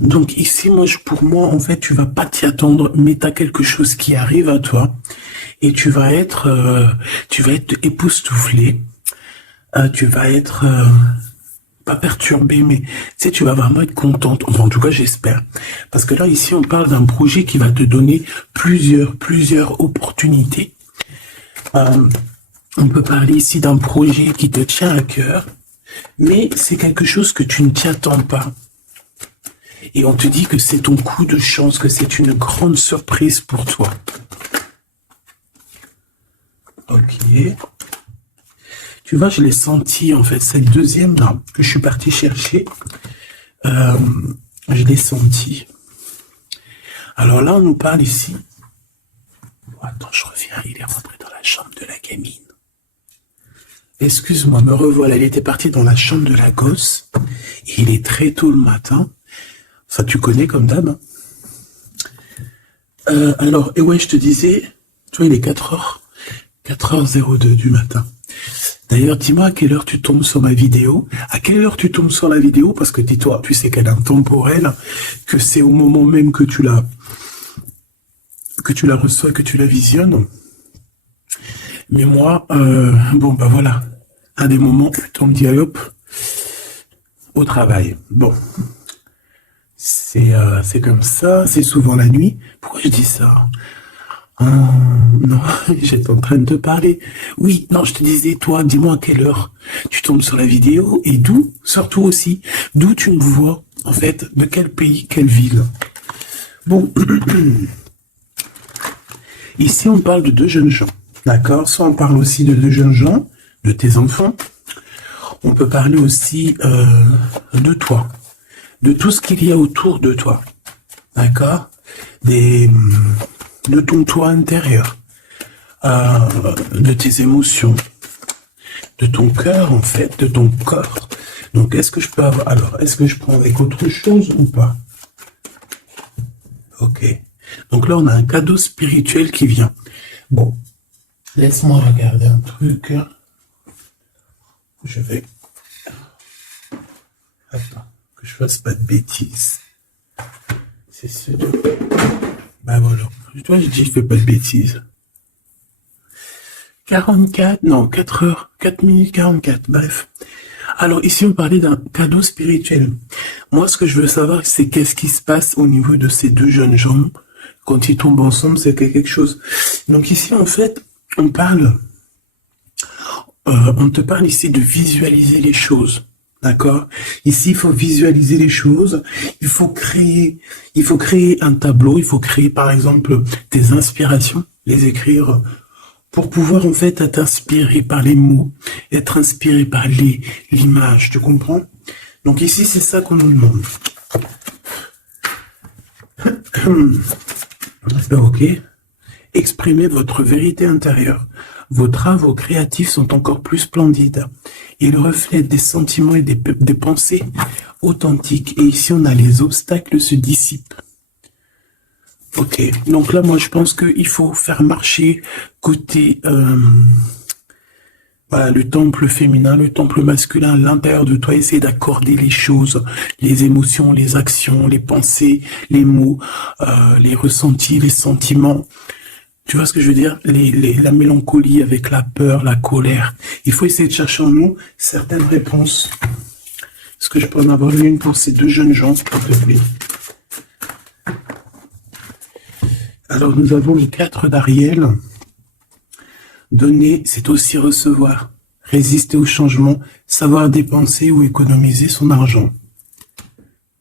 Donc ici, pour moi, en fait, tu vas pas t'y attendre, mais tu as quelque chose qui arrive à toi et tu vas être époustouflé, tu vas être pas perturbé, mais tu sais, tu vas vraiment être contente. Enfin, en tout cas, j'espère, parce que là, ici, on parle d'un projet qui va te donner plusieurs opportunités. On peut parler ici d'un projet qui te tient à cœur, mais c'est quelque chose que tu ne t'y attends pas. Et on te dit que c'est ton coup de chance, que c'est une grande surprise pour toi. Ok. Tu vois, je l'ai senti, en fait, cette deuxième là, que je suis parti chercher, je l'ai senti. Alors là, on nous parle ici. Attends, je reviens, il est rentré dans la chambre de la gamine. Excuse-moi, me revoilà, elle était partie dans la chambre de la gosse, et il est très tôt le matin. Ça, tu connais comme d'hab. Alors, et ouais, je te disais, tu vois, il est 4h02 du matin. D'ailleurs, dis-moi à quelle heure tu tombes sur ma vidéo. À quelle heure tu tombes sur la vidéo? Parce que dis-toi, tu sais qu'elle est intemporelle, que c'est au moment même que tu la reçois, que tu la visionnes. Mais moi, bon, bah voilà, un des moments où on me dit, allez hop, au travail. Bon, c'est comme ça, c'est souvent la nuit. Pourquoi je dis ça? Non, j'étais en train de te parler. Oui, non, je te disais, toi, dis-moi à quelle heure tu tombes sur la vidéo et d'où, surtout aussi, d'où tu me vois, en fait, de quel pays, quelle ville. Bon, ici, on parle de deux jeunes gens, d'accord? Soit on parle aussi de deux jeunes gens, de tes enfants. On peut parler aussi de toi, de tout ce qu'il y a autour de toi, d'accord? De ton toi intérieur, de tes émotions, de ton cœur en fait, de ton corps. Donc est-ce que je peux avoir... Alors, est-ce que je prends avec autre chose ou pas? Ok. Donc là, on a un cadeau spirituel qui vient. Bon, laisse-moi regarder un truc. Je vais... Attends, que je fasse pas de bêtises. C'est ce... Ben voilà. Toi, je dis, je fais pas de bêtises. 44, non, 4 heures, 4 minutes 44, bref. Alors ici, on parlait d'un cadeau spirituel. Moi, ce que je veux savoir, c'est qu'est-ce qui se passe au niveau de ces deux jeunes gens. Quand ils tombent ensemble, c'est quelque chose. Donc ici, en fait, on te parle ici de visualiser les choses. D'accord? Ici, il faut visualiser les choses. Il faut créer un tableau. Il faut créer, par exemple, des inspirations, les écrire pour pouvoir, en fait, être inspiré par les mots, être inspiré par l'image. Tu comprends? Donc ici, c'est ça qu'on nous demande. Ok. Exprimez votre vérité intérieure. Vos travaux créatifs sont encore plus splendides. Ils reflètent des sentiments et des pensées authentiques. Et ici, on a les obstacles se dissipent. Ok, donc là, moi, je pense qu'il faut faire marcher côté voilà, le temple féminin, le temple masculin à l'intérieur de toi. Essayer d'accorder les choses, les émotions, les actions, les pensées, les mots, les ressentis, les sentiments. Tu vois ce que je veux dire? La mélancolie avec la peur, la colère. Il faut essayer de chercher en nous certaines réponses. Est-ce que je peux en avoir une pour ces deux jeunes gens, s'il te plaît? Alors, nous avons le 4 d'Ariel. Donner, c'est aussi recevoir. Résister au changement, savoir dépenser ou économiser son argent.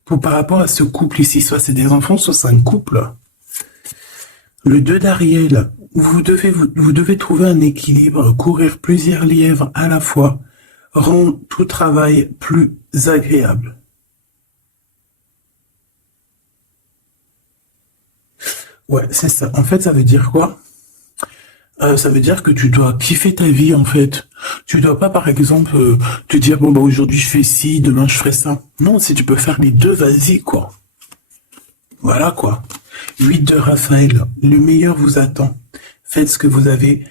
Par rapport à ce couple ici, soit c'est des enfants, soit c'est un couple. Le 2 d'Ariel, vous devez trouver un équilibre, courir plusieurs lièvres à la fois, rend tout travail plus agréable. Ouais, c'est ça. En fait, ça veut dire quoi? Ça veut dire que tu dois kiffer ta vie, en fait. Tu dois pas, par exemple, te dire, bon, bah, aujourd'hui, je fais ci, demain, je ferai ça. Non, si tu peux faire les deux, vas-y, quoi. Voilà, quoi. 8 de Raphaël. Le meilleur vous attend. Faites ce que vous avez,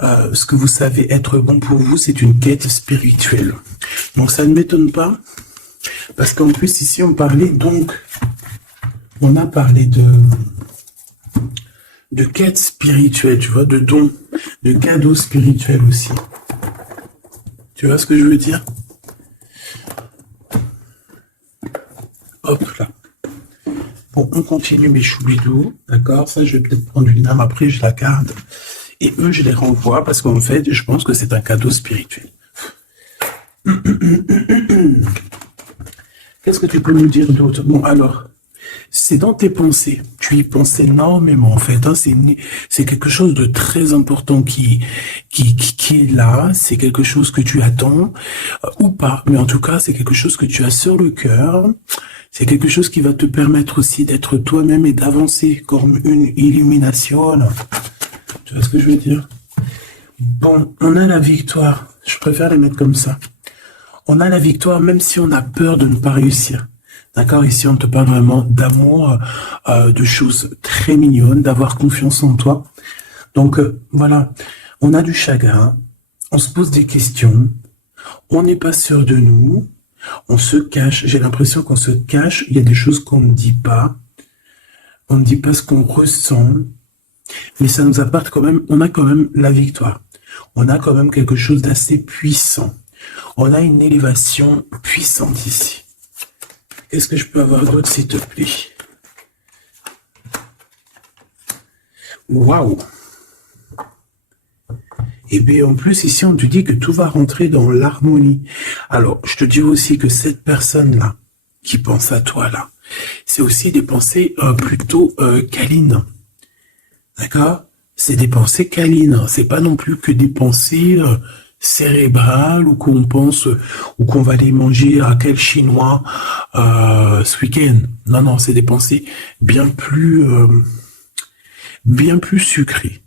ce que vous savez être bon pour vous. C'est une quête spirituelle. Donc, ça ne m'étonne pas. Parce qu'en plus, ici, on parlait donc on a parlé de quête spirituelle, tu vois, de dons, de cadeaux spirituels aussi. Tu vois ce que je veux dire? Hop là. Bon, on continue mes choubidous, d'accord? Ça, je vais peut-être prendre une âme après, je la garde. Et eux, je les renvoie parce qu'en fait, je pense que c'est un cadeau spirituel. Qu'est-ce que tu peux nous dire d'autre? Bon, alors, c'est dans tes pensées. Tu y penses énormément, en fait. Hein. C'est quelque chose de très important qui est là. C'est quelque chose que tu attends ou pas. Mais en tout cas, c'est quelque chose que tu as sur le cœur. C'est quelque chose qui va te permettre aussi d'être toi-même et d'avancer comme une illumination. Tu vois ce que je veux dire? Bon, on a la victoire. Je préfère les mettre comme ça. On a la victoire même si on a peur de ne pas réussir. D'accord? Ici, on te parle vraiment d'amour, de choses très mignonnes, d'avoir confiance en toi. Donc, voilà. On a du chagrin. On se pose des questions. On n'est pas sûr de nous. On se cache. J'ai l'impression qu'on se cache. Il y a des choses qu'on ne dit pas. On ne dit pas ce qu'on ressent. Mais ça nous apporte quand même, on a quand même la victoire. On a quand même quelque chose d'assez puissant. On a une élévation puissante ici. Qu'est-ce que je peux avoir d'autre, s'il te plaît? Waouh! Et bien, en plus, ici, on te dit que tout va rentrer dans l'harmonie. Alors, je te dis aussi que cette personne-là, qui pense à toi, là, c'est aussi des pensées plutôt câlines. D'accord? C'est des pensées câlines. C'est pas non plus que des pensées cérébrales ou qu'on pense ou qu'on va aller manger à quel chinois ce week-end. Non, non, c'est des pensées bien plus sucrées.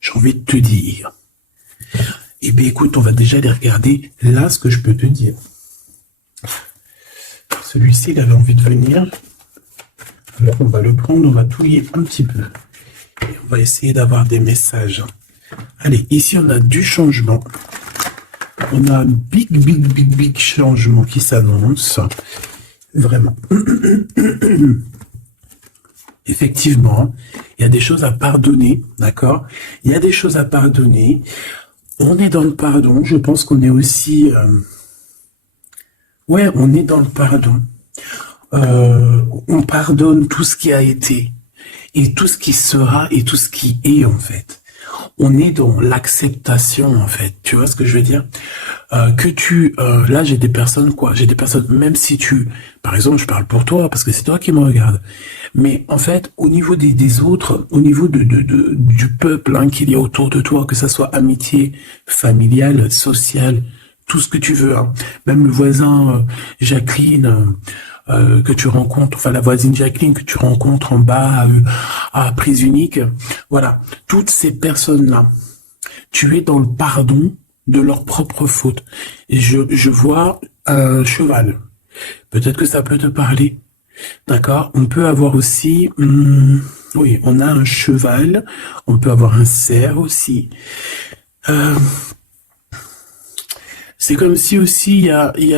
J'ai envie de te dire. Eh bien, écoute, on va déjà les regarder. Là, ce que je peux te dire. Celui-ci, il avait envie de venir. Alors, on va le prendre, on va touiller un petit peu. Et on va essayer d'avoir des messages. Allez, ici, on a du changement. On a un big changement qui s'annonce. Vraiment. Effectivement, il y a des choses à pardonner, d'accord? Il y a des choses à pardonner. On est dans le pardon. Je pense qu'on est aussi... Ouais, on est dans le pardon. On pardonne tout ce qui a été et tout ce qui sera et tout ce qui est, en fait. On est dans l'acceptation, en fait. Tu vois ce que je veux dire? Là, j'ai des personnes, même si par exemple, je parle pour toi, parce que c'est toi qui me regardes. Mais en fait, au niveau des autres, au niveau du peuple hein, qu'il y a autour de toi, que ça soit amitié, familiale, sociale, tout ce que tu veux, hein. Même le voisin Jacqueline que tu rencontres, enfin la voisine Jacqueline que tu rencontres en bas à Prise Unique, voilà, toutes ces personnes-là, tu es dans le pardon de leurs propres fautes. Et je vois un cheval. Peut-être que ça peut te parler. D'accord? On peut avoir aussi, oui, on a un cheval, on peut avoir un cerf aussi. C'est comme si aussi il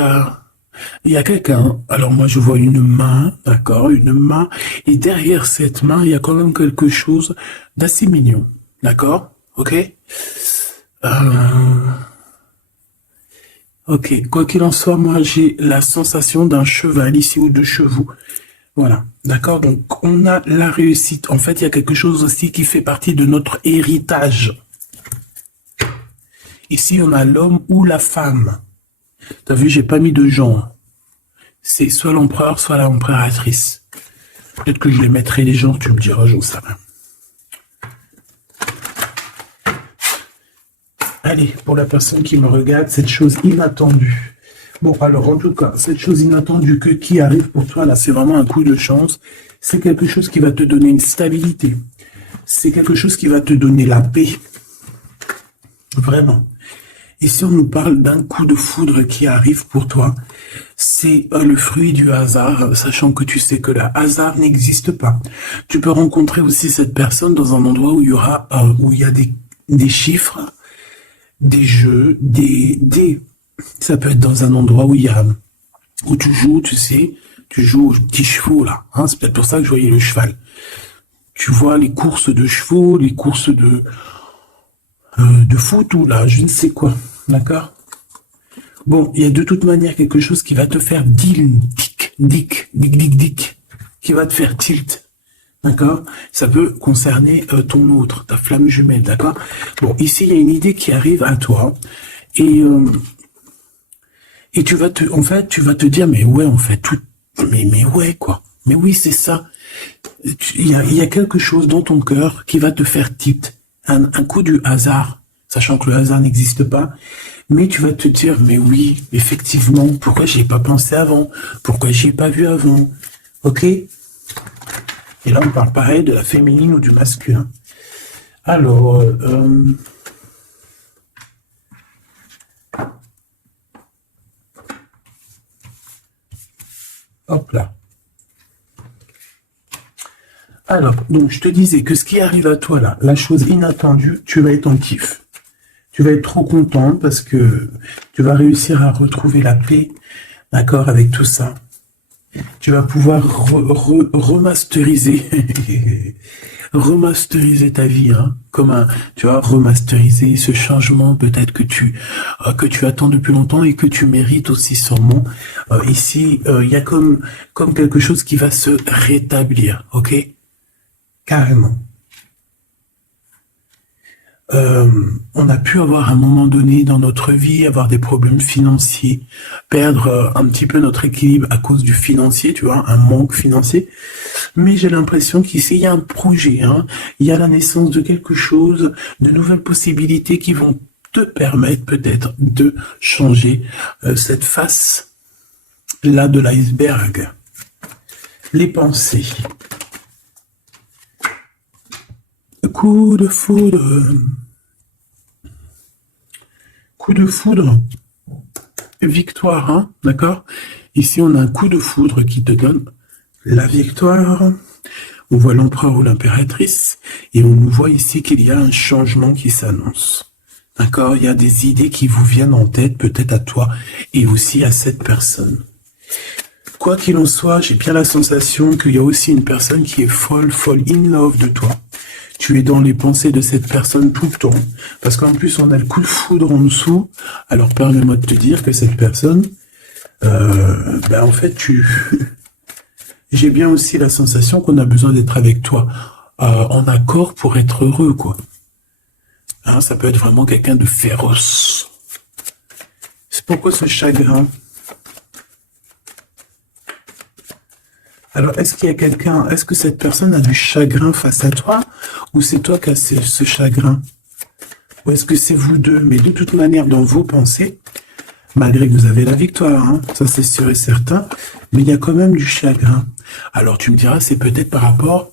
y a quelqu'un. Alors moi je vois une main, d'accord, une main, et derrière cette main il y a quand même quelque chose d'assez mignon, d'accord, ok. Ok, quoi qu'il en soit, moi j'ai la sensation d'un cheval ici ou de chevaux. Voilà, d'accord, donc on a la réussite. En fait, il y a quelque chose aussi qui fait partie de notre héritage. Ici, on a l'homme ou la femme. T'as vu, j'ai pas mis de genre. C'est soit l'empereur, soit l'empératrice. Peut-être que je les mettrai les gens, tu me diras, j'en sais rien. Allez, pour la personne qui me regarde, cette chose inattendue. Bon, alors, en tout cas, cette chose inattendue qui arrive pour toi, là, c'est vraiment un coup de chance. C'est quelque chose qui va te donner une stabilité. C'est quelque chose qui va te donner la paix. Vraiment. Ici, on nous parle d'un coup de foudre qui arrive pour toi. C'est le fruit du hasard, sachant que tu sais que le hasard n'existe pas. Tu peux rencontrer aussi cette personne dans un endroit où il y a des chiffres, des jeux, des. Ça peut être dans un endroit où tu joues, tu sais, Tu joues aux petits chevaux, là. Hein, c'est peut-être pour ça que je voyais le cheval. Tu vois les courses de chevaux, les courses de foot ou là, je ne sais quoi. D'accord? Bon, il y a de toute manière quelque chose qui va te faire dick, qui va te faire tilt. D'accord? Ça peut concerner ton autre, ta flamme jumelle, d'accord? Bon, ici, il y a une idée qui arrive à toi et tu vas tu vas te dire, mais ouais, en fait, tout, mais ouais, quoi. Mais oui, c'est ça. Il y a quelque chose dans ton cœur qui va te faire tilt. Un coup du hasard, sachant que le hasard n'existe pas, mais tu vas te dire, mais oui, effectivement, pourquoi j'y ai pas pensé avant? Pourquoi j'y ai pas vu avant? Ok? Et là, on parle pareil de la féminine ou du masculin. Alors, hop là. Alors, donc, je te disais que ce qui arrive à toi là, la chose inattendue, tu vas être en kiff. Tu vas être trop content parce que tu vas réussir à retrouver la paix, d'accord, avec tout ça. Tu vas pouvoir remasteriser, remasteriser ta vie, hein, tu vas remasteriser ce changement peut-être que tu attends depuis longtemps et que tu mérites aussi sûrement. Ici, il y a comme quelque chose qui va se rétablir, ok? Carrément. On a pu avoir à un moment donné dans notre vie, avoir des problèmes financiers, perdre un petit peu notre équilibre à cause du financier, tu vois, un manque financier. Mais j'ai l'impression qu'ici, il y a un projet, hein, il y a la naissance de quelque chose, de nouvelles possibilités qui vont te permettre peut-être de changer cette face-là de l'iceberg. Les pensées. Coup de foudre. Coup de foudre. Victoire, hein, d'accord? Ici, on a un coup de foudre qui te donne la victoire. On voit l'empereur ou l'impératrice. Et on voit ici qu'il y a un changement qui s'annonce. D'accord? Il y a des idées qui vous viennent en tête, peut-être à toi et aussi à cette personne. Quoi qu'il en soit, j'ai bien la sensation qu'il y a aussi une personne qui est folle in love de toi. Tu es dans les pensées de cette personne tout le temps. Parce qu'en plus, on a le coup de foudre en dessous. Alors, permets-moi de te dire que cette personne, en fait, j'ai bien aussi la sensation qu'on a besoin d'être avec toi en accord pour être heureux, quoi. Hein, ça peut être vraiment quelqu'un de féroce. C'est pourquoi ce chagrin? Alors, est-ce qu'il y a quelqu'un, est-ce que cette personne a du chagrin face à toi, ou c'est toi qui as ce chagrin? Ou est-ce que c'est vous deux? Mais de toute manière, dans vos pensées, malgré que vous avez la victoire, hein, ça c'est sûr et certain, mais il y a quand même du chagrin. Alors tu me diras, c'est peut-être par rapport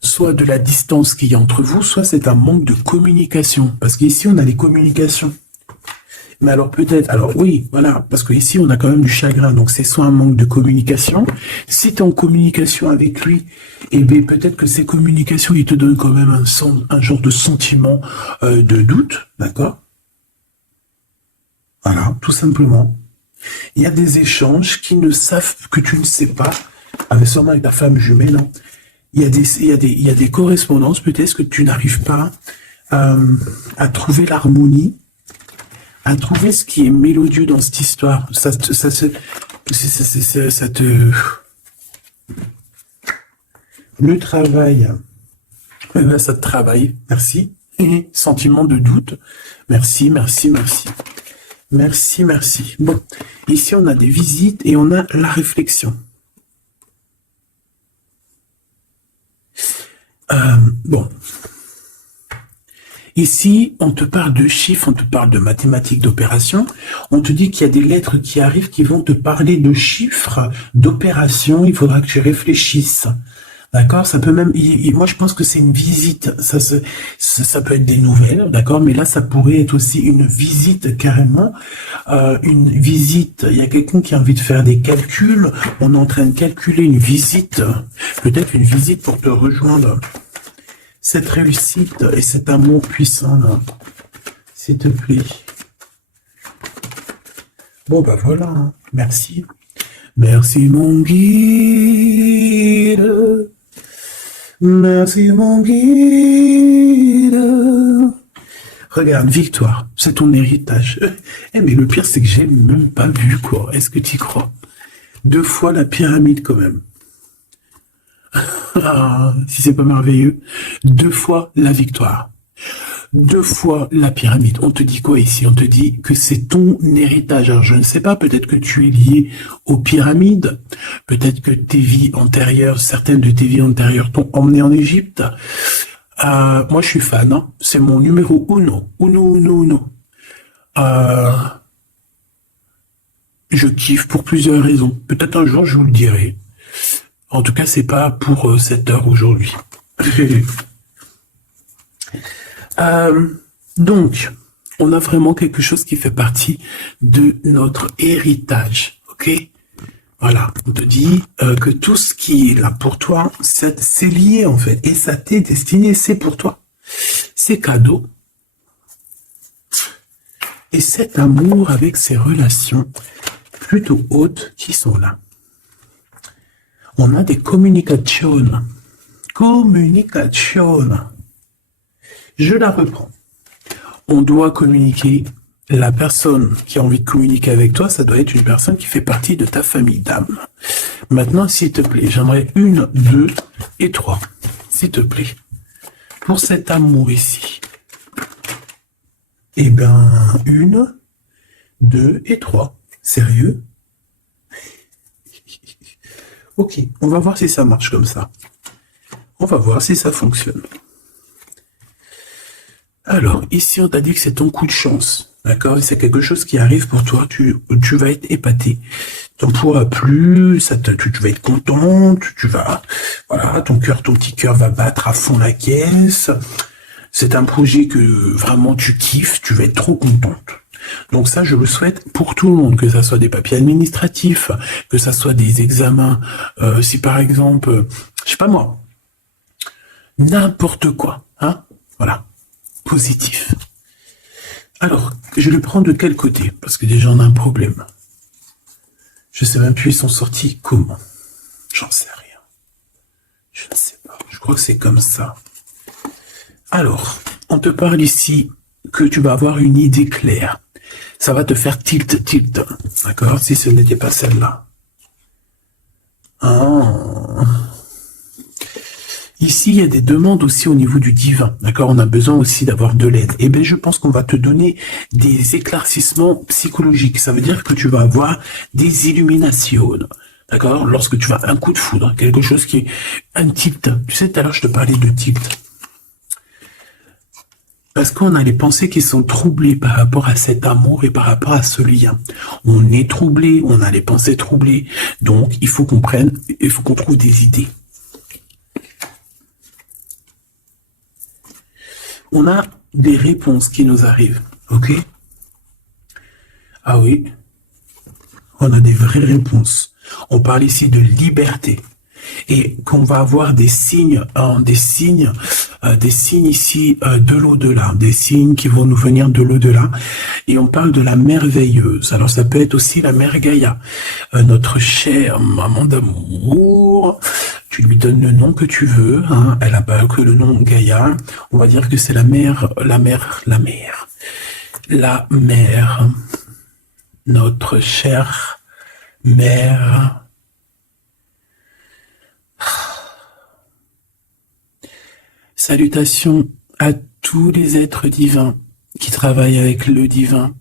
soit de la distance qu'il y a entre vous, soit c'est un manque de communication. Parce qu'ici, on a les communications. Mais alors peut-être, alors oui, voilà, parce qu'ici on a quand même du chagrin, donc c'est soit un manque de communication. Si tu es en communication avec lui, eh bien peut-être que ces communications, ils te donnent quand même un genre de sentiment de doute, d'accord? Voilà, tout simplement. Il y a des échanges qui ne savent que tu ne sais pas, sûrement avec ta femme jumelle, hein. Il y a des correspondances peut-être que tu n'arrives pas à trouver l'harmonie, à trouver ce qui est mélodieux dans cette histoire. Ça te... Le travail, ça te travaille. Merci. Sentiment de doute. Merci. Merci. Bon, ici on a des visites et on a la réflexion. Bon. Ici, on te parle de chiffres, on te parle de mathématiques, d'opérations. On te dit qu'il y a des lettres qui arrivent qui vont te parler de chiffres, d'opérations. Il faudra que tu réfléchisses. D'accord? Ça peut même, moi je pense que c'est une visite. Ça peut être des nouvelles, d'accord? Mais là, ça pourrait être aussi une visite carrément. Une visite. Il y a quelqu'un qui a envie de faire des calculs. On est en train de calculer une visite. Peut-être une visite pour te rejoindre. Cette réussite et cet amour puissant là, s'il te plaît. Bon, voilà, hein. Merci. Merci mon guide. Merci mon guide. Regarde, victoire, c'est ton héritage. Eh, mais le pire, c'est que j'ai même pas vu, quoi. Est-ce que tu y crois? 2 fois la pyramide, quand même. Ah, si c'est pas merveilleux. 2 fois la victoire. 2 fois la pyramide. On te dit quoi ici? On te dit que c'est ton héritage. Alors, je ne sais pas, peut-être que tu es lié aux pyramides. Peut-être que tes vies antérieures, certaines de tes vies antérieures t'ont emmené en Égypte. Moi, je suis fan. Hein. C'est mon numéro uno. Uno, uno, uno. Je kiffe pour plusieurs raisons. Peut-être un jour, je vous le dirai. En tout cas, c'est pas pour cette heure aujourd'hui. Donc, on a vraiment quelque chose qui fait partie de notre héritage, ok? Voilà, on te dit que tout ce qui est là pour toi, c'est lié en fait, et ça t'est destiné, c'est pour toi. C'est cadeau. Et cet amour avec ces relations plutôt hautes qui sont là. On a des communications. Communication. Je la reprends. On doit communiquer. La personne qui a envie de communiquer avec toi, ça doit être une personne qui fait partie de ta famille d'âme. Maintenant, s'il te plaît, j'aimerais 1, 2 et 3. S'il te plaît. Pour cet amour ici. Eh ben, 1, 2 et 3. Sérieux? Ok, on va voir si ça marche comme ça. On va voir si ça fonctionne. Alors, ici, on t'a dit que c'est ton coup de chance. D'accord? C'est quelque chose qui arrive pour toi. Tu vas être épaté. T'en pourras plus, tu vas être contente, voilà, ton petit cœur va battre à fond la caisse. C'est un projet que vraiment tu kiffes, tu vas être trop contente. Donc ça, je le souhaite pour tout le monde, que ça soit des papiers administratifs, que ça soit des examens, si par exemple, je sais pas moi, n'importe quoi, hein, voilà, positif. Alors, je le prends de quel côté? Parce que déjà, on a un problème. Je sais même plus, ils sont sortis comment. J'en sais rien. Je ne sais pas. Je crois que c'est comme ça. Alors, on te parle ici que tu vas avoir une idée claire. Ça va te faire tilt. D'accord? Si ce n'était pas celle-là. Ah. Ici, il y a des demandes aussi au niveau du divin. D'accord? On a besoin aussi d'avoir de l'aide. Eh bien, je pense qu'on va te donner des éclaircissements psychologiques. Ça veut dire que tu vas avoir des illuminations. D'accord? Lorsque tu vas un coup de foudre, quelque chose qui est un tilt. Tu sais, tout à l'heure, je te parlais de tilt. Parce qu'on a les pensées qui sont troublées par rapport à cet amour et par rapport à ce lien. On est troublé, on a les pensées troublées. Donc, il faut qu'on trouve des idées. On a des réponses qui nous arrivent, ok? Ah oui, on a des vraies réponses. On parle ici de liberté. Et qu'on va avoir des signes ici de l'au-delà, des signes qui vont nous venir de l'au-delà. Et on parle de la merveilleuse. Alors ça peut être aussi la mère Gaïa, notre chère maman d'amour. Tu lui donnes le nom que tu veux. Hein. Elle n'a pas que le nom Gaïa. On va dire que c'est la mère, notre chère mère. Salutations à tous les êtres divins qui travaillent avec le divin,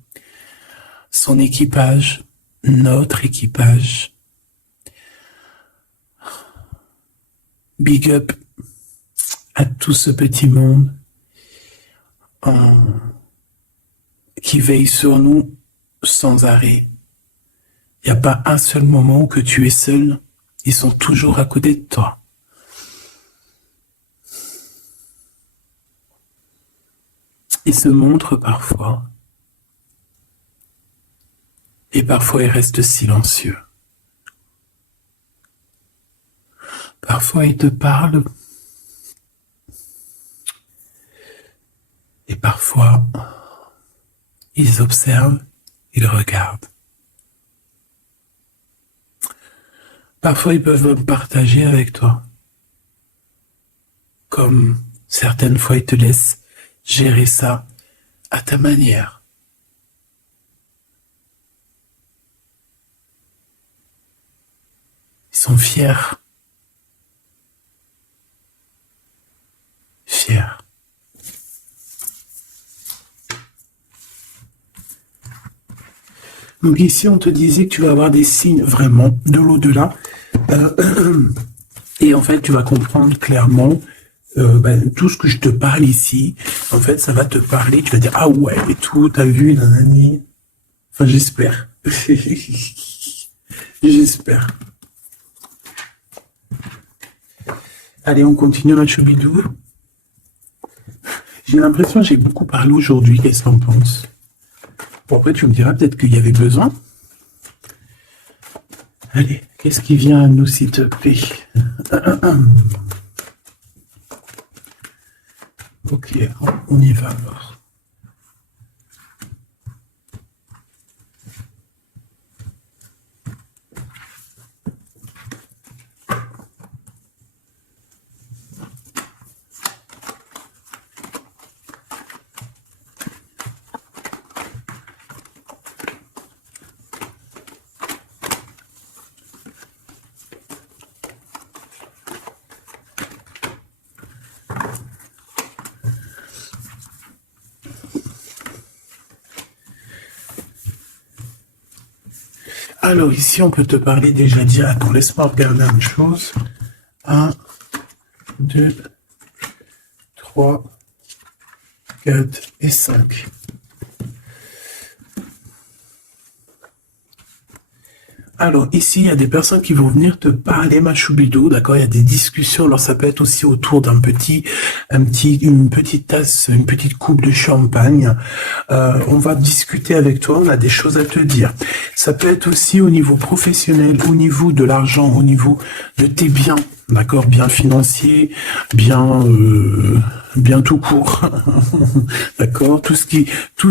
son équipage, notre équipage. Big up à tout ce petit monde qui veille sur nous sans arrêt. Il n'y a pas un seul moment où que tu es seul. Ils sont toujours à côté de toi. Ils se montrent parfois. Et parfois ils restent silencieux. Parfois ils te parlent. Et parfois ils observent, ils regardent. Parfois, ils peuvent partager avec toi. Comme certaines fois, ils te laissent gérer ça à ta manière. Ils sont fiers. Fiers. Donc ici, on te disait que tu vas avoir des signes vraiment de l'au-delà. Et en fait, tu vas comprendre clairement tout ce que je te parle ici. En fait, ça va te parler. Tu vas dire, ah ouais, et tout, t'as vu, nanani. Enfin, j'espère. J'espère. Allez, on continue, ma choubidou. J'ai l'impression que j'ai beaucoup parlé aujourd'hui. Qu'est-ce qu'on pense? Bon, après, tu me diras peut-être qu'il y avait besoin. Allez, qu'est-ce qui vient à nous, s'il te plaît? Ok, on y va alors. Alors ici, on peut te parler déjà dire, attends, laisse-moi regarder une chose. 1, 2, 3, 4 et 5. Alors ici, il y a des personnes qui vont venir te parler, ma choubidou, d'accord? Il y a des discussions. Alors ça peut être aussi autour d'une petite tasse, une petite coupe de champagne. On va discuter avec toi. On a des choses à te dire. Ça peut être aussi au niveau professionnel, au niveau de l'argent, au niveau de tes biens, d'accord? Bien financier, bien tout court, d'accord? Tout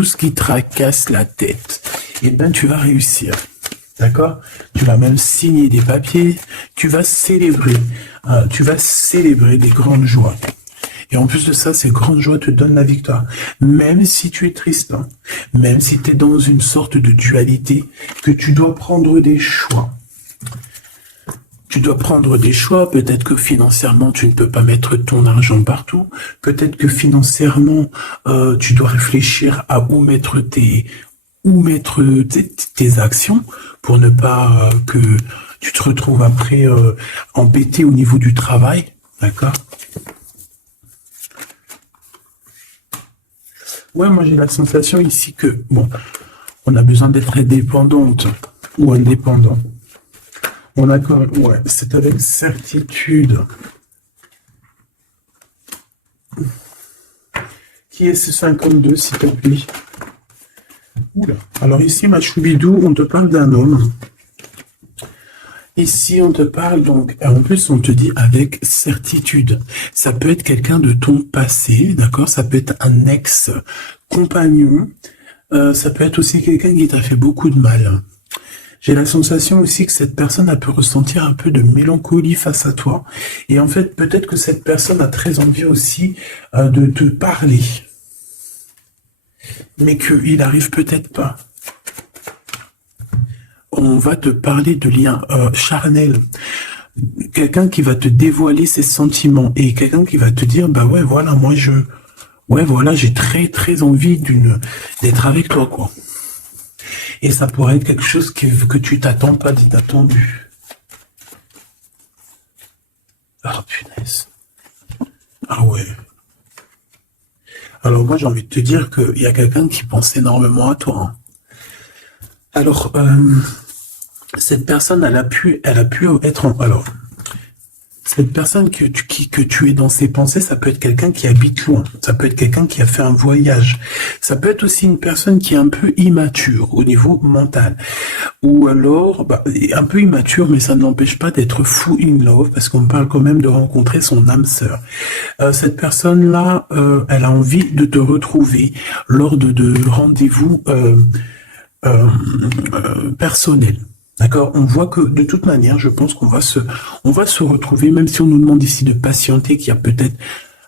ce qui tracasse la tête. Eh ben, tu vas réussir. D'accord? Tu vas même signer des papiers, tu vas célébrer des grandes joies. Et en plus de ça, ces grandes joies te donnent la victoire. Même si tu es triste, hein, même si tu es dans une sorte de dualité, que tu dois prendre des choix. Tu dois prendre des choix, peut-être que financièrement, tu ne peux pas mettre ton argent partout. Peut-être que financièrement, tu dois réfléchir à où mettre tes actions pour ne pas que tu te retrouves après embêté au niveau du travail, d'accord? Ouais, moi j'ai la sensation ici que, bon, on a besoin d'être indépendante ou indépendant. On a quand même, ouais, c'est avec certitude. Qui est ce 52, s'il te plaît? Oula. Alors ici, ma choubidou, on te parle d'un homme. Ici, on te parle donc, en plus, on te dit avec certitude. Ça peut être quelqu'un de ton passé, d'accord? Ça peut être un ex-compagnon. Ça peut être aussi quelqu'un qui t'a fait beaucoup de mal. J'ai la sensation aussi que cette personne a pu ressentir un peu de mélancolie face à toi. Et en fait, peut-être que cette personne a très envie aussi de te parler. Mais qu'il n'arrive peut-être pas. On va te parler de liens charnels. Quelqu'un qui va te dévoiler ses sentiments et quelqu'un qui va te dire, bah ouais, voilà, j'ai très très envie d'être avec toi, quoi. Et ça pourrait être quelque chose que tu t'attends pas d'inattendu. Ah, punaise. Ah ouais. Alors moi, j'ai envie de te dire qu'il y a quelqu'un qui pense énormément à toi. Hein. Alors, cette personne, elle a pu être alors, cette personne que tu es dans ses pensées, ça peut être quelqu'un qui habite loin, ça peut être quelqu'un qui a fait un voyage, ça peut être aussi une personne qui est un peu immature au niveau mental, ou alors un peu immature, mais ça ne l'empêche pas d'être fou in love, parce qu'on parle quand même de rencontrer son âme sœur. Cette personne-là, elle a envie de te retrouver lors de rendez-vous personnels. D'accord? On voit que de toute manière, je pense on va se retrouver, même si on nous demande ici de patienter, qu'il y a peut-être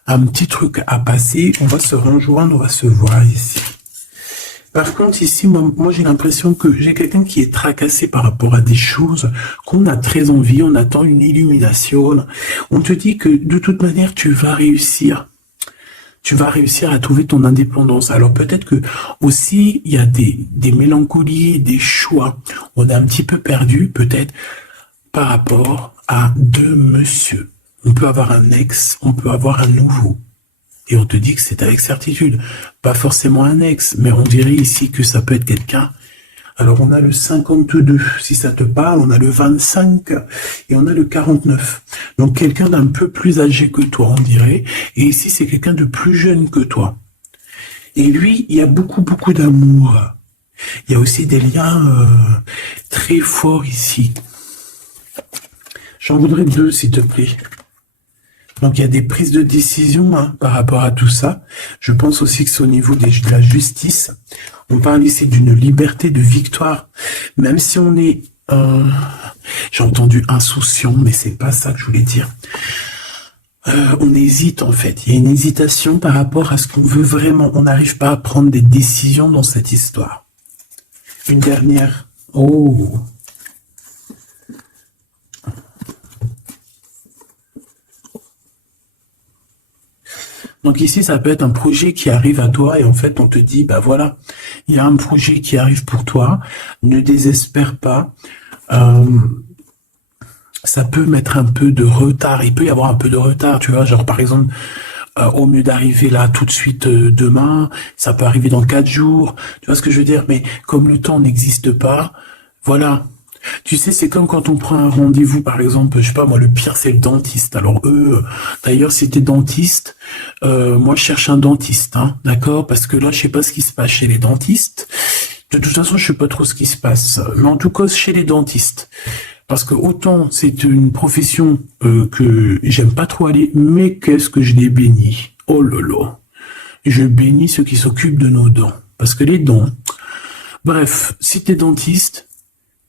un petit truc à passer, on va se rejoindre, on va se voir ici. Par contre, ici, moi j'ai l'impression que j'ai quelqu'un qui est tracassé par rapport à des choses qu'on a très envie, on attend une illumination. On te dit que de toute manière, tu vas réussir. Tu vas réussir à trouver ton indépendance. Alors peut-être que aussi, il y a des mélancolies, des choix. On est un petit peu perdu, peut-être, par rapport à deux monsieur. On peut avoir un ex, on peut avoir un nouveau. Et on te dit que c'est avec certitude. Pas forcément un ex, mais on dirait ici que ça peut être quelqu'un. Alors on a le 52, si ça te parle, on a le 25 et on a le 49. Donc quelqu'un d'un peu plus âgé que toi, on dirait. Et ici, c'est quelqu'un de plus jeune que toi. Et lui, il y a beaucoup, beaucoup d'amour. Il y a aussi des liens très forts ici. J'en voudrais deux, s'il te plaît. Donc il y a des prises de décision par rapport à tout ça. Je pense aussi que c'est au niveau de la justice. On parle ici d'une liberté de victoire. Même si on est, j'ai entendu insouciant, mais c'est pas ça que je voulais dire. On hésite en fait. Il y a une hésitation par rapport à ce qu'on veut vraiment. On n'arrive pas à prendre des décisions dans cette histoire. Une dernière. Oh. Donc ici, ça peut être un projet qui arrive à toi et en fait, on te dit, bah voilà, il y a un projet qui arrive pour toi, ne désespère pas. Ça peut mettre un peu de retard, il peut y avoir un peu de retard, tu vois, genre par exemple, au mieux d'arriver là tout de suite demain, ça peut arriver dans 4 jours, tu vois ce que je veux dire, mais comme le temps n'existe pas, voilà. Tu sais, c'est comme quand on prend un rendez-vous, par exemple, je sais pas, moi, le pire, c'est le dentiste. Alors, d'ailleurs, si t'es dentiste, moi, je cherche un dentiste, hein, d'accord? Parce que là, je sais pas ce qui se passe chez les dentistes. De toute façon, je sais pas trop ce qui se passe. Mais en tout cas, chez les dentistes. Parce que autant c'est une profession que j'aime pas trop aller, mais qu'est-ce que je les bénis. Oh là là. Je bénis ceux qui s'occupent de nos dents. Parce que les dents... Bref, si t'es dentiste,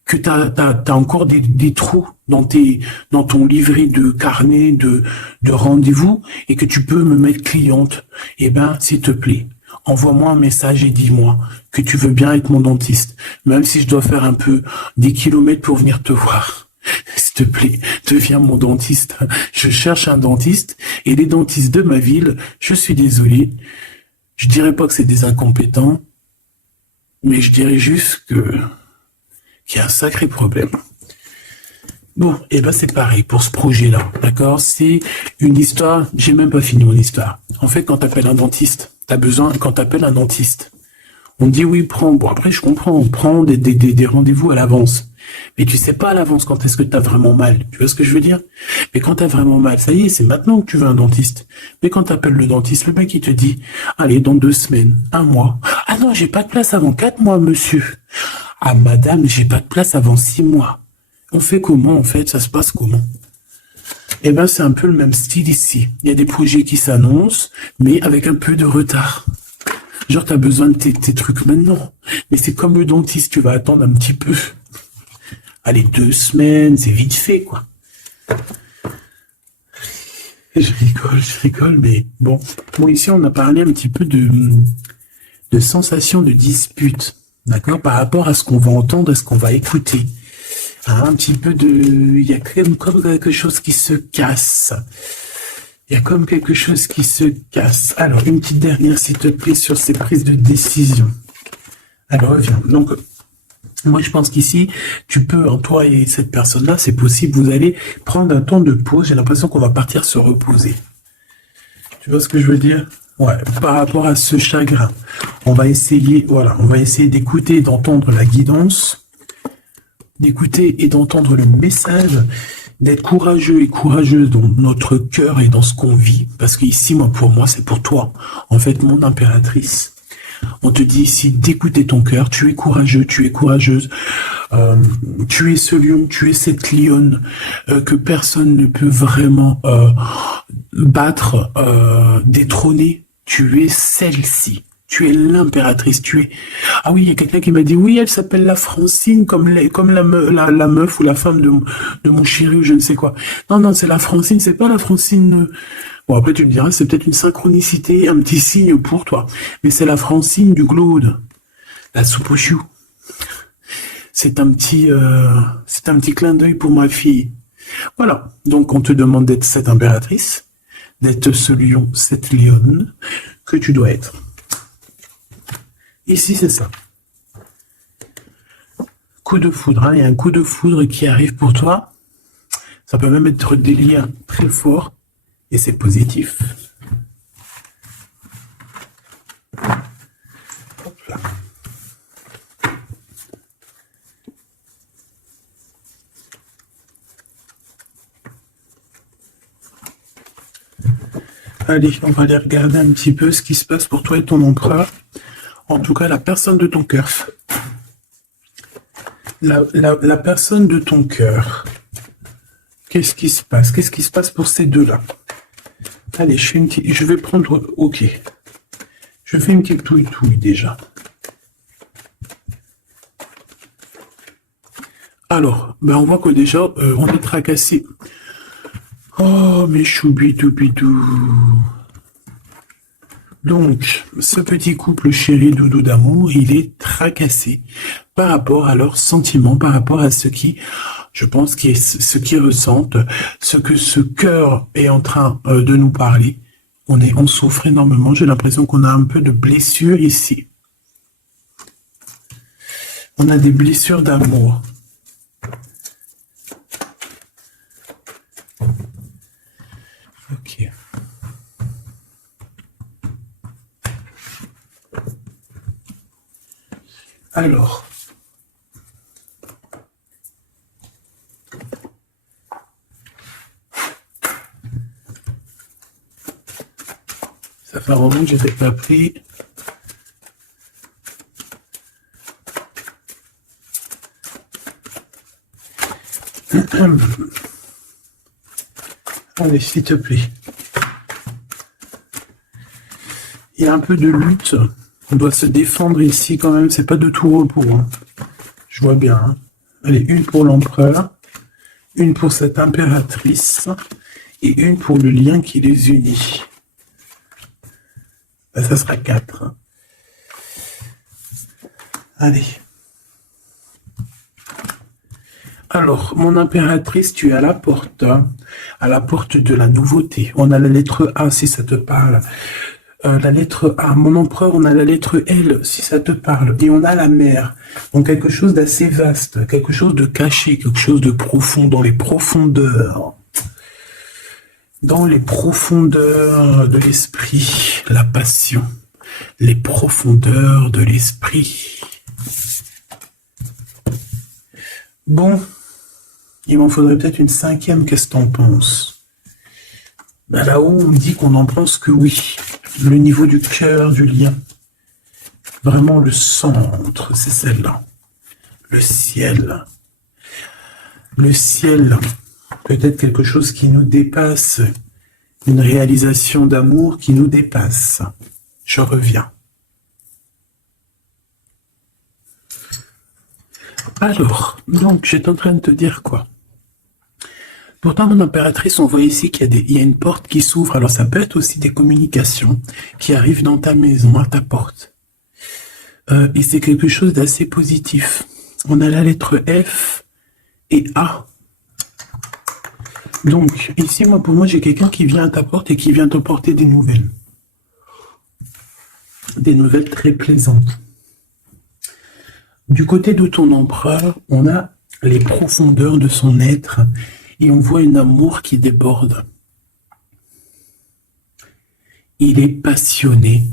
que t'as encore des trous dans ton livret de carnet de rendez-vous et que tu peux me mettre cliente, eh ben, s'il te plaît, envoie-moi un message et dis-moi que tu veux bien être mon dentiste, même si je dois faire un peu des kilomètres pour venir te voir. S'il te plaît, deviens mon dentiste. Je cherche un dentiste et les dentistes de ma ville, je suis désolé, je dirais pas que c'est des incompétents, mais je dirais juste qu'il y a un sacré problème. Bon, et ben c'est pareil pour ce projet-là, d'accord? C'est une histoire, j'ai même pas fini mon histoire. En fait, quand t'appelles un dentiste, quand t'appelles un dentiste, on dit oui, bon après je comprends, on prend des rendez-vous à l'avance. Mais tu sais pas à l'avance quand est-ce que t'as vraiment mal. Tu vois ce que je veux dire? Mais quand t'as vraiment mal, ça y est, c'est maintenant que tu veux un dentiste. Mais quand t'appelles le dentiste, le mec il te dit, allez, dans 2 semaines, 1 mois. Ah non, j'ai pas de place avant 4 mois, monsieur. Ah madame, j'ai pas de place avant 6 mois. On fait comment en fait? Ça se passe comment? Eh ben c'est un peu le même style ici. Il y a des projets qui s'annoncent, mais avec un peu de retard. Genre t'as besoin de tes trucs maintenant. Mais c'est comme le dentiste, tu vas attendre un petit peu. Allez, 2 semaines, c'est vite fait, quoi. Je rigole, mais bon. Bon, ici, on a parlé un petit peu de sensation de dispute, d'accord, par rapport à ce qu'on va entendre, à ce qu'on va écouter. Hein, un petit peu il y a comme quelque chose qui se casse. Il y a comme quelque chose qui se casse. Alors, une petite dernière, s'il te plaît, sur ces prises de décision. Alors, reviens. Donc, moi, je pense qu'ici, tu peux, en toi et cette personne-là, c'est possible, vous allez prendre un temps de pause. J'ai l'impression qu'on va partir se reposer. Tu vois ce que je veux dire? Ouais, par rapport à ce chagrin. On va essayer, voilà, on va essayer d'écouter et d'entendre la guidance, d'écouter et d'entendre le message, d'être courageux et courageuse dans notre cœur et dans ce qu'on vit. Parce qu'ici, moi, pour moi, c'est pour toi. En fait, mon impératrice. On te dit ici d'écouter ton cœur, tu es courageux, tu es courageuse, tu es ce lion, tu es cette lionne que personne ne peut vraiment battre, détrôner, tu es celle-ci. Tu es l'impératrice, tu es... Ah oui, il y a quelqu'un qui m'a dit, oui, elle s'appelle la Francine, comme la meuf ou la femme de mon chéri ou je ne sais quoi. Non, non, c'est la Francine, c'est pas la Francine... Bon, après, tu me diras, c'est peut-être une synchronicité, un petit signe pour toi. Mais c'est la Francine du Claude, la soupe aux choux. C'est un petit clin d'œil pour ma fille. Voilà. Donc, on te demande d'être cette impératrice, d'être ce lion, cette lionne que tu dois être. Ici, c'est ça. Coup de foudre, hein. Il y a un coup de foudre qui arrive pour toi. Ça peut même être des liens très forts. Et c'est positif. Hop là. Allez, on va aller regarder un petit peu ce qui se passe pour toi et ton empereur. En tout cas, la personne de ton cœur. La personne de ton cœur. Qu'est-ce qui se passe? Qu'est-ce qui se passe pour ces deux-là? Allez, je vais prendre... Ok. Je fais une petite touille déjà. Alors, ben on voit que déjà, on est tracassé. Oh, mes choubidoubidoux. Donc, ce petit couple chéri doudou d'amour, il est tracassé par rapport à leurs sentiments, par rapport à ce qui, je pense, qui est ce qu'ils ressentent, ce que ce cœur est en train de nous parler. On souffre énormément. J'ai l'impression qu'on a un peu de blessures ici. On a des blessures d'amour. Ok. Alors. Ça fait un moment que je n'ai pas pris. Allez, s'il te plaît. Il y a un peu de lutte. On doit se défendre ici quand même. C'est pas de tout repos. Hein. Je vois bien. Hein. Allez, une pour l'empereur. Une pour cette impératrice. Et une pour le lien qui les unit. Ben, ça sera 4. Hein. Allez. Alors, mon impératrice, tu es à la porte de la nouveauté. On a la lettre A, si ça te parle. La lettre A. Mon empereur, on a la lettre L, si ça te parle. Et on a la mer. Donc, quelque chose d'assez vaste, quelque chose de caché, quelque chose de profond, dans les profondeurs. Dans les profondeurs de l'esprit, la passion. Les profondeurs de l'esprit. Bon. Il m'en faudrait peut-être une 5e, qu'est-ce que t'en penses? Ben là-haut, on me dit qu'on n'en pense que oui. Le niveau du cœur, du lien. Vraiment le centre, c'est celle-là. Le ciel. Le ciel. Peut-être quelque chose qui nous dépasse. Une réalisation d'amour qui nous dépasse. Je reviens. Alors, donc, j'étais en train de te dire quoi? Pourtant, mon impératrice, on voit ici qu'il y a une porte qui s'ouvre. Alors, ça peut être aussi des communications qui arrivent dans ta maison, à ta porte. Et c'est quelque chose d'assez positif. On a la lettre F et A. Donc, ici, pour moi, j'ai quelqu'un qui vient à ta porte et qui vient te porter des nouvelles. Des nouvelles très plaisantes. Du côté de ton empereur, on a les profondeurs de son être. Et on voit un amour qui déborde. Il est passionné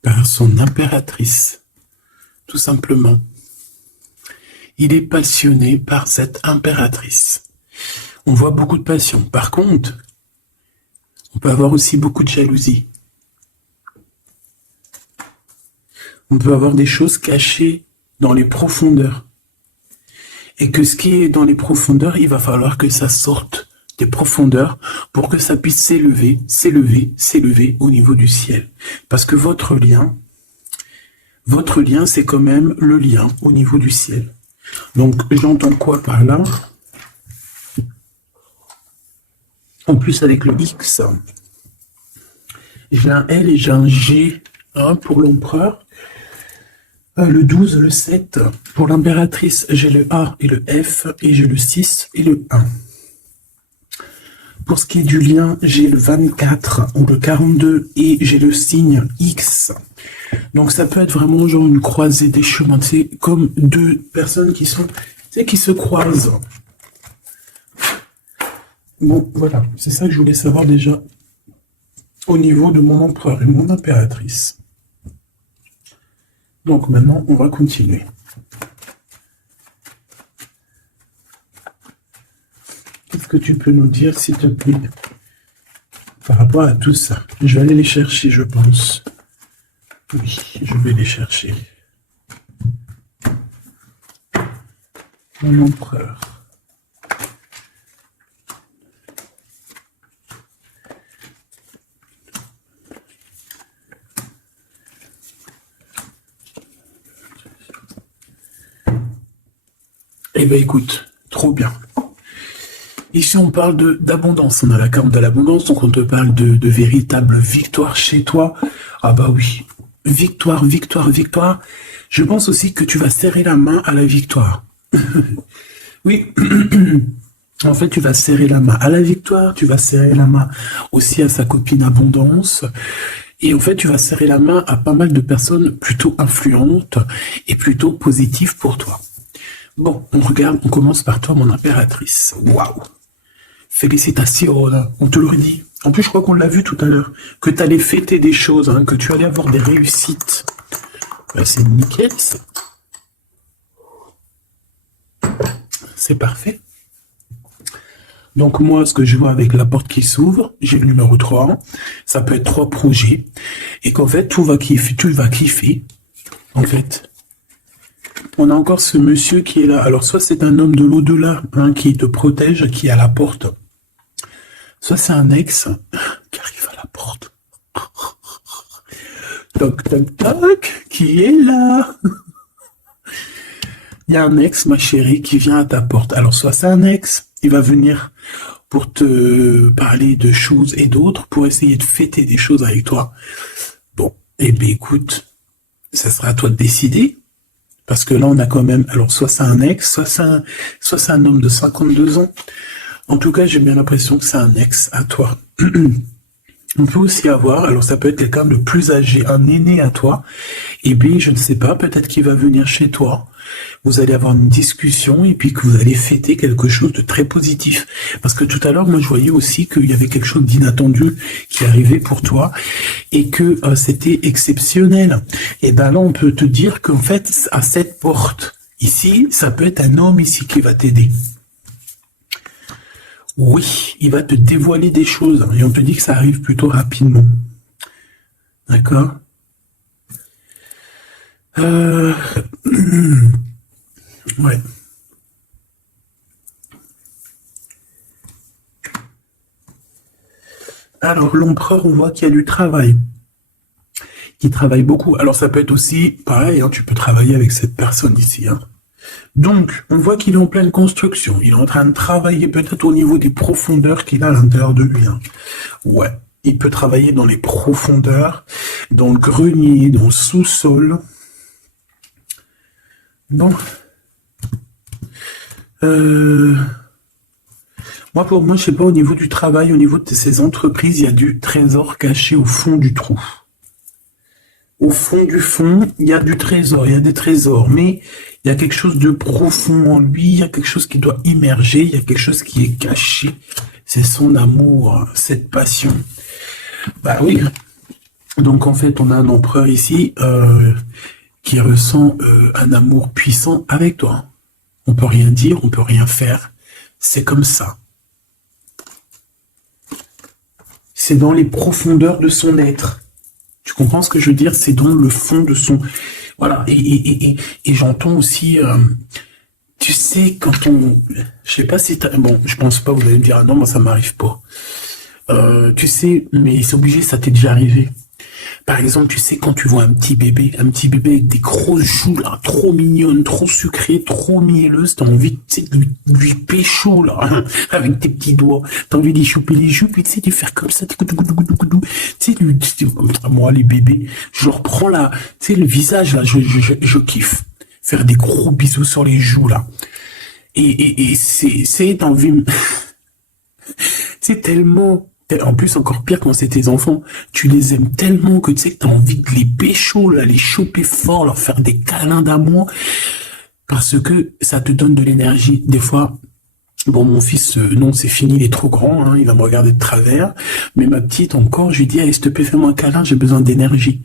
par son impératrice, tout simplement. Il est passionné par cette impératrice. On voit beaucoup de passion. Par contre, on peut avoir aussi beaucoup de jalousie. On peut avoir des choses cachées dans les profondeurs. Et que ce qui est dans les profondeurs, il va falloir que ça sorte des profondeurs pour que ça puisse s'élever, s'élever, s'élever au niveau du ciel. Parce que votre lien, c'est quand même le lien au niveau du ciel. Donc, j'entends quoi par là? En plus, avec le X, j'ai un L et j'ai un G pour l'empereur. Le 12, le 7. Pour l'impératrice, j'ai le A et le F, et j'ai le 6 et le 1. Pour ce qui est du lien, j'ai le 24 ou le 42 et j'ai le signe X. Donc ça peut être vraiment genre une croisée des chemins. C'est comme deux personnes qui se croisent. Bon, voilà, c'est ça que je voulais savoir déjà au niveau de mon empereur et mon impératrice. Donc maintenant, on va continuer. Qu'est-ce que tu peux nous dire, s'il te plaît, par rapport à tout ça? Je vais aller les chercher, je pense. Oui, je vais les chercher. Mon empereur. Eh bien, écoute, trop bien. Ici, on parle d'abondance. On a la carte de l'abondance, donc on te parle de véritable victoire chez toi. Ah bah oui, victoire, victoire, victoire. Je pense aussi que tu vas serrer la main à la victoire. Oui, en fait, tu vas serrer la main à la victoire, tu vas serrer la main aussi à sa copine abondance. Et en fait, tu vas serrer la main à pas mal de personnes plutôt influentes et plutôt positives pour toi. Bon, on regarde, on commence par toi, mon impératrice. Waouh! Félicitations, là. On te l'aurait dit. En plus, je crois qu'on l'a vu tout à l'heure. Que tu allais fêter des choses, hein, que tu allais avoir des réussites. Ben, c'est nickel, ça. C'est parfait. Donc moi, ce que je vois avec la porte qui s'ouvre, j'ai le numéro 3. Ça peut être 3 projets. Et qu'en fait, tu vas kiffer. En fait. On a encore ce monsieur qui est là. Alors, soit c'est un homme de l'au-delà, hein, qui te protège, qui est à la porte. Soit c'est un ex qui arrive à la porte. Toc, toc, toc, qui est là? Il y a un ex, ma chérie, qui vient à ta porte. Alors, soit c'est un ex, il va venir pour te parler de choses et d'autres, pour essayer de fêter des choses avec toi. Bon, eh bien, écoute, ça sera à toi de décider. Parce que là, on a quand même... Alors, soit c'est un ex, soit c'est un homme de 52 ans. En tout cas, j'ai bien l'impression que c'est un ex à toi. On peut aussi avoir... Alors, ça peut être quelqu'un de plus âgé, un aîné à toi. Et puis, je ne sais pas, peut-être qu'il va venir chez toi. Vous allez avoir une discussion et puis que vous allez fêter quelque chose de très positif. Parce que tout à l'heure, moi, je voyais aussi qu'il y avait quelque chose d'inattendu qui arrivait pour toi et que c'était exceptionnel. Et ben là, on peut te dire qu'en fait, à cette porte, ici, ça peut être un homme ici qui va t'aider. Oui, il va te dévoiler des choses et on te dit que ça arrive plutôt rapidement. D'accord ? Ouais. Alors, l'empereur, on voit qu'il y a du travail. Il travaille beaucoup. Alors, ça peut être aussi, pareil, hein, tu peux travailler avec cette personne ici. Hein. Donc, on voit qu'il est en pleine construction. Il est en train de travailler peut-être au niveau des profondeurs qu'il a à l'intérieur de lui. Hein. Ouais. Il peut travailler dans les profondeurs, dans le grenier, dans le sous-sol. Bon. Moi, pour moi, je sais pas, au niveau du travail, au niveau de ces entreprises, il y a du trésor caché au fond du trou. Au fond du fond, il y a du trésor, il y a des trésors, mais il y a quelque chose de profond en lui, il y a quelque chose qui doit émerger, il y a quelque chose qui est caché. C'est son amour, cette passion. Bah oui. Donc, en fait, on a un empereur ici qui ressent un amour puissant avec toi. On peut rien dire, on peut rien faire. C'est comme ça. C'est dans les profondeurs de son être. Tu comprends ce que je veux dire? C'est dans le fond de son... Voilà. Et j'entends aussi Tu sais, quand je sais pas si bon, je pense pas, vous allez me dire, ah non, moi ça m'arrive pas. Tu sais, mais c'est obligé, ça t'est déjà arrivé. Par exemple, tu sais, quand tu vois un petit bébé avec des grosses joues, là, trop mignonnes, trop sucrées, trop mielleuses, t'as envie, tu sais, de lui pécho, là, avec tes petits doigts. T'as envie d'y choper les joues, puis tu sais, de faire comme ça, tu sais, moi, les bébés, je leur prends là, tu sais, le visage, là, je kiffe. Faire des gros bisous sur les joues, là. Et c'est envie, c'est tellement, en plus encore pire quand c'est tes enfants, tu les aimes tellement que tu sais que t'as envie de les pécho, là, les choper fort, leur faire des câlins d'amour, parce que ça te donne de l'énergie. Des fois, bon, mon fils, non, c'est fini, il est trop grand, hein, il va me regarder de travers, mais ma petite encore, je lui dis, allez, s'il te plaît, fais-moi un câlin, j'ai besoin d'énergie.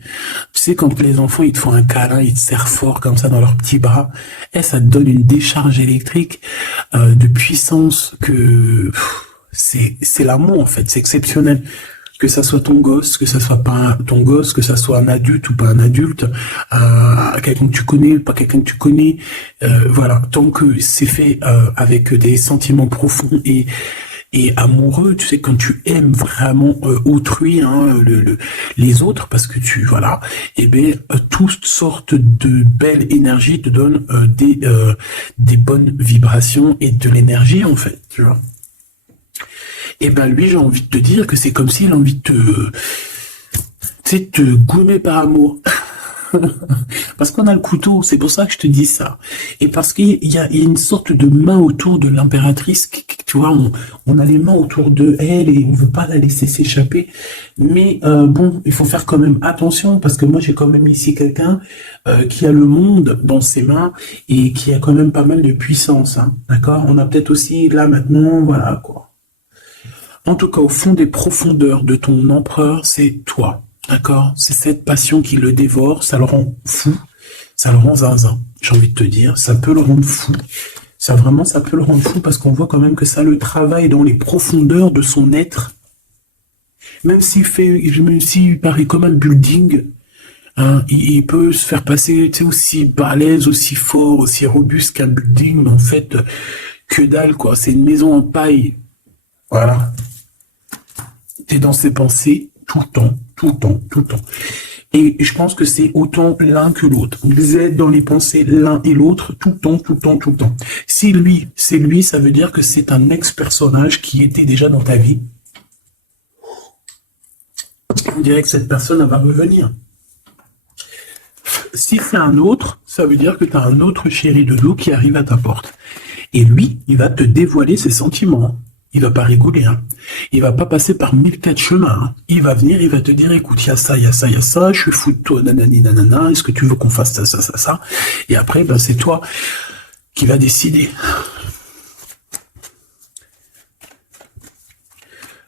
Tu sais, quand les enfants, ils te font un câlin, ils te serrent fort comme ça dans leurs petits bras, et ça te donne une décharge électrique de puissance que c'est l'amour en fait, c'est exceptionnel. Que ça soit ton gosse, que ça soit pas ton gosse, que ça soit un adulte ou pas un adulte, quelqu'un que tu connais, pas quelqu'un que tu connais, voilà. Tant que c'est fait avec des sentiments profonds et amoureux, tu sais, quand tu aimes vraiment autrui, hein, les autres, parce que tu, voilà, et bien, toutes sortes de belles énergies te donnent des bonnes vibrations et de l'énergie, en fait, tu vois. Et ben lui, j'ai envie de te dire que c'est comme s'il a envie de tu sais, te goumer par amour. Parce qu'on a le couteau, c'est pour ça que je te dis ça. Et parce qu'il y a une sorte de main autour de l'impératrice, tu vois, on a les mains autour de elle et on veut pas la laisser s'échapper. Mais bon, il faut faire quand même attention parce que moi j'ai quand même ici quelqu'un qui a le monde dans ses mains et qui a quand même pas mal de puissance, hein, d'accord? On a peut-être aussi là maintenant, voilà quoi. En tout cas, au fond des profondeurs de ton empereur, c'est toi. D'accord? C'est cette passion qui le dévore, ça le rend fou, ça le rend zinzin. J'ai envie de te dire, ça peut le rendre fou. Ça vraiment, ça peut le rendre fou parce qu'on voit quand même que ça le travaille dans les profondeurs de son être. Même s'il paraît comme un building, hein, il peut se faire passer, tu sais, aussi balèze, aussi fort, aussi robuste qu'un building, mais en fait, que dalle, quoi. C'est une maison en paille. Voilà. T'es dans ses pensées tout le temps, tout le temps, tout le temps. Et je pense que c'est autant l'un que l'autre. Vous êtes dans les pensées l'un et l'autre tout le temps, tout le temps, tout le temps. Si lui, c'est lui, ça veut dire que c'est un ex-personnage qui était déjà dans ta vie. On dirait que cette personne, elle va revenir. Si c'est un autre, ça veut dire que tu as un autre chéri de dos qui arrive à ta porte. Et lui, il va te dévoiler ses sentiments. Il va pas rigoler, hein. Il va pas passer par 1004 chemins, hein. Il va venir, il va te dire, écoute, il y a ça, il y a ça, il y a ça, je suis fou de toi, nanani, nanana, est-ce que tu veux qu'on fasse ça, ça, ça, ça? Et après, ben, c'est toi qui va décider.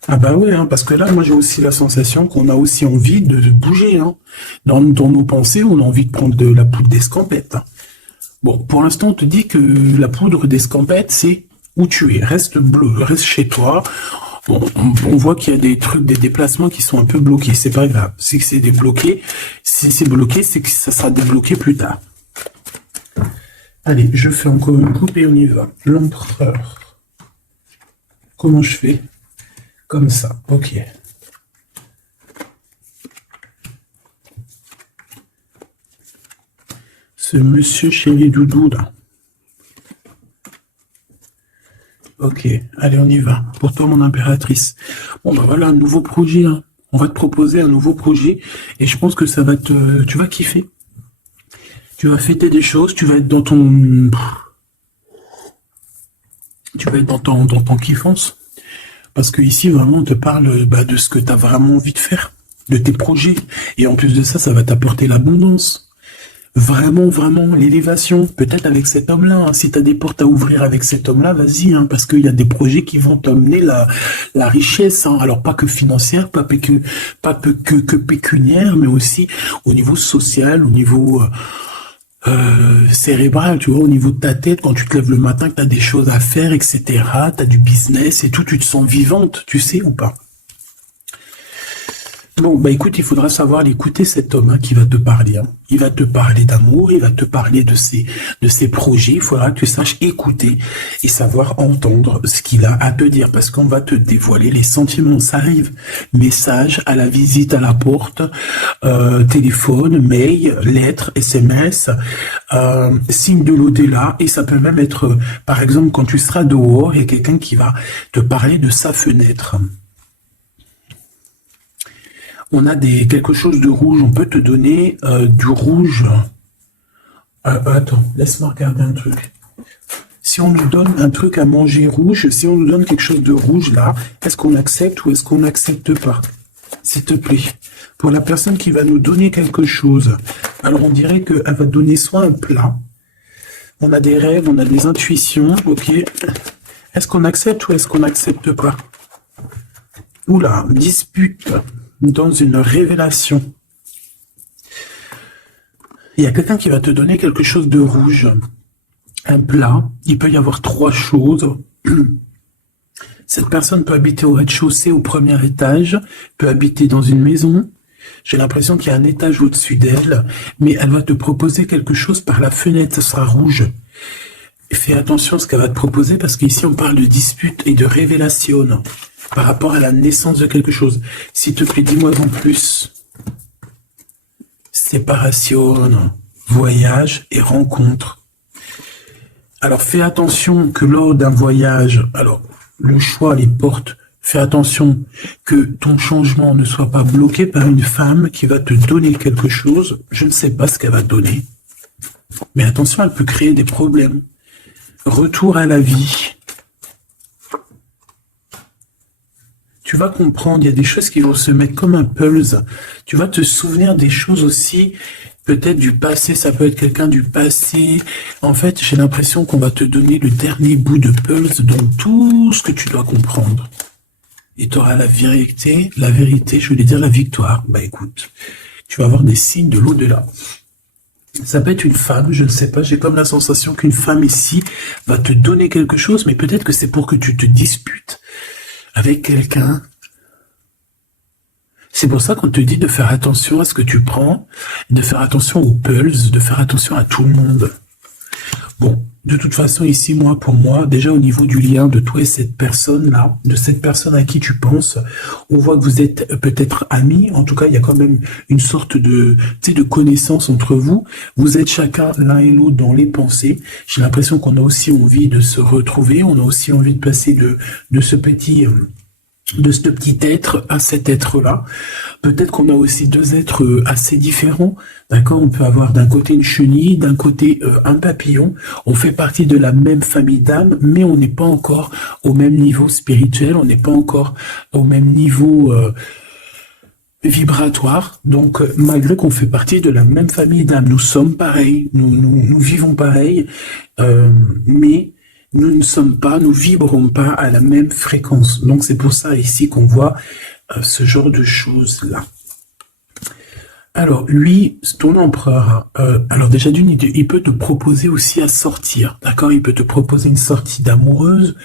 Ah bah ouais, hein, parce que là, moi j'ai aussi la sensation qu'on a aussi envie de bouger, hein. Dans nos pensées, on a envie de prendre de la poudre d'escampette, hein. Bon, pour l'instant, on te dit que la poudre d'escampette, c'est où tu es. Reste bleu, reste chez toi. Bon, on voit qu'il y a des trucs, des déplacements qui sont un peu bloqués. C'est pas grave. C'est que c'est débloqué. Si c'est bloqué, c'est que ça sera débloqué plus tard. Allez, je fais encore une coupe et on y va. L'empereur. Comment je fais? Comme ça. Ok. Ce monsieur chéri doudou là. Ok, allez, on y va. Pour toi, mon impératrice. Bon, ben voilà, un nouveau projet, hein. On va te proposer un nouveau projet et je pense que ça va tu vas kiffer. Tu vas fêter des choses, tu vas être dans ton, dans ton kiffance. Parce que ici, vraiment, on te parle, de ce que tu as vraiment envie de faire, de tes projets. Et en plus de ça, ça va t'apporter l'abondance. Vraiment, vraiment, l'élévation, peut-être avec cet homme-là, hein. Si tu as des portes à ouvrir avec cet homme-là, vas-y, hein, parce qu'il y a des projets qui vont t'emmener la richesse, hein. Alors pas que financière, pas que pécuniaire, mais aussi au niveau social, au niveau cérébral, tu vois, au niveau de ta tête, quand tu te lèves le matin, que tu as des choses à faire, etc., tu as du business et tout, tu te sens vivante, tu sais ou pas? Bon, bah écoute, il faudra savoir l'écouter, cet homme, hein, qui va te parler. Hein. Il va te parler d'amour, il va te parler de ses projets. Il faudra que tu saches écouter et savoir entendre ce qu'il a à te dire, parce qu'on va te dévoiler les sentiments. Ça arrive. Message à la visite à la porte, téléphone, mail, lettres, SMS, signe de l'au-delà. Et ça peut même être, par exemple, quand tu seras dehors, il y a quelqu'un qui va te parler de sa fenêtre. On a quelque chose de rouge, on peut te donner du rouge. Attends, laisse-moi regarder un truc. Si on nous donne un truc à manger rouge, si on nous donne quelque chose de rouge là, est-ce qu'on accepte ou est-ce qu'on n'accepte pas? S'il te plaît. Pour la personne qui va nous donner quelque chose, alors on dirait qu'elle va donner soit un plat, on a des rêves, on a des intuitions, ok. Est-ce qu'on accepte ou est-ce qu'on n'accepte pas? Oula, dispute. Dans une révélation. Il y a quelqu'un qui va te donner quelque chose de rouge. Un plat. Il peut y avoir 3 choses. Cette personne peut habiter au rez-de-chaussée, au premier étage, peut habiter dans une maison. J'ai l'impression qu'il y a un étage au-dessus d'elle, mais elle va te proposer quelque chose par la fenêtre, ce sera rouge. Fais attention à ce qu'elle va te proposer, parce qu'ici on parle de dispute et de révélation. Par rapport à la naissance de quelque chose. S'il te plaît, dis-moi en plus. Séparation, voyage et rencontre. Alors, fais attention que lors d'un voyage, alors, le choix, les portes, fais attention que ton changement ne soit pas bloqué par une femme qui va te donner quelque chose. Je ne sais pas ce qu'elle va te donner. Mais attention, elle peut créer des problèmes. Retour à la vie. Tu vas comprendre, il y a des choses qui vont se mettre comme un pulse. Tu vas te souvenir des choses aussi, peut-être du passé, ça peut être quelqu'un du passé. En fait, j'ai l'impression qu'on va te donner le dernier bout de pulse dans tout ce que tu dois comprendre. Et tu auras la vérité, je voulais dire la victoire. Bah écoute, tu vas avoir des signes de l'au-delà. Ça peut être une femme, je ne sais pas, j'ai comme la sensation qu'une femme ici va te donner quelque chose, mais peut-être que c'est pour que tu te disputes avec quelqu'un. C'est pour ça qu'on te dit de faire attention à ce que tu prends, de faire attention aux pulses, de faire attention à tout le monde. Bon, de toute façon, ici, pour moi, déjà au niveau du lien de toi et cette personne-là, de cette personne à qui tu penses, on voit que vous êtes peut-être amis. En tout cas, il y a quand même une sorte de connaissance entre vous. Vous êtes chacun l'un et l'autre dans les pensées. J'ai l'impression qu'on a aussi envie de se retrouver. On a aussi envie de passer de ce petit être à cet être-là. Peut-être qu'on a aussi 2 êtres assez différents, d'accord? On peut avoir d'un côté une chenille, d'un côté un papillon. On fait partie de la même famille d'âmes, mais on n'est pas encore au même niveau spirituel, on n'est pas encore au même niveau vibratoire. Donc, malgré qu'on fait partie de la même famille d'âmes, nous sommes pareils, nous vivons pareil, mais nous ne sommes pas, nous vibrons pas à la même fréquence. Donc c'est pour ça ici qu'on voit ce genre de choses-là. Alors lui, ton empereur, alors déjà d'une idée, il peut te proposer aussi à sortir, d'accord? Il peut te proposer une sortie d'amoureux.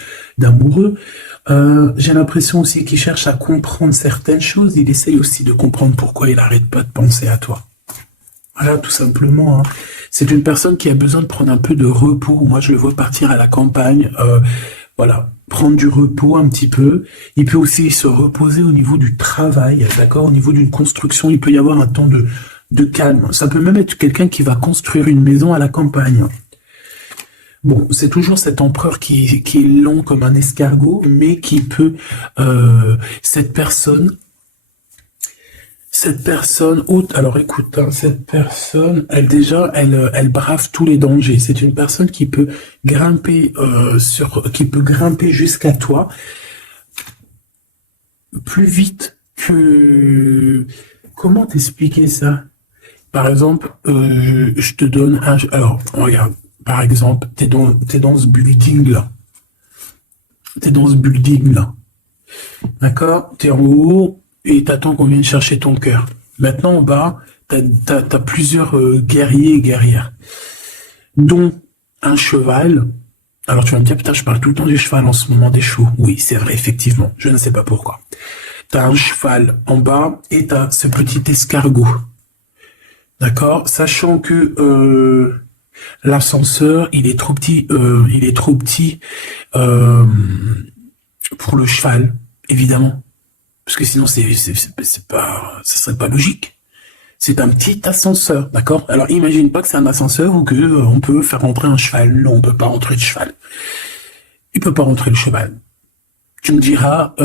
J'ai l'impression aussi qu'il cherche à comprendre certaines choses. Il essaye aussi de comprendre pourquoi il n'arrête pas de penser à toi. Voilà, tout simplement. Hein. C'est une personne qui a besoin de prendre un peu de repos. Moi, je le vois partir à la campagne. Voilà, prendre du repos un petit peu. Il peut aussi se reposer au niveau du travail, d'accord? Au niveau d'une construction, il peut y avoir un temps de calme. Ça peut même être quelqu'un qui va construire une maison à la campagne. Bon, c'est toujours cet empereur qui est long comme un escargot, mais qui peut... cette personne, alors écoute, hein, cette personne, elle brave tous les dangers. C'est une personne qui peut grimper jusqu'à toi plus vite que... Comment t'expliquer ça? Par exemple, je te donne un... Alors, regarde, par exemple, t'es dans ce building-là. D'accord? T'es en haut... et t'attends qu'on vienne chercher ton cœur. Maintenant, en bas, t'as plusieurs guerriers et guerrières, dont un cheval. Alors tu vas me dire, putain, je parle tout le temps du cheval en ce moment, des chevaux. Oui, c'est vrai, effectivement, je ne sais pas pourquoi. t'as un cheval en bas et t'as ce petit escargot. D'accord? Sachant que l'ascenseur, il est trop petit, euh, pour le cheval, évidemment. Parce que sinon, c'est pas, ce serait pas logique. C'est un petit ascenseur, d'accord? Alors, imagine pas que c'est un ascenseur ou que on peut faire rentrer un cheval. Non, on peut pas rentrer le cheval. Il peut pas rentrer le cheval. Tu me diras,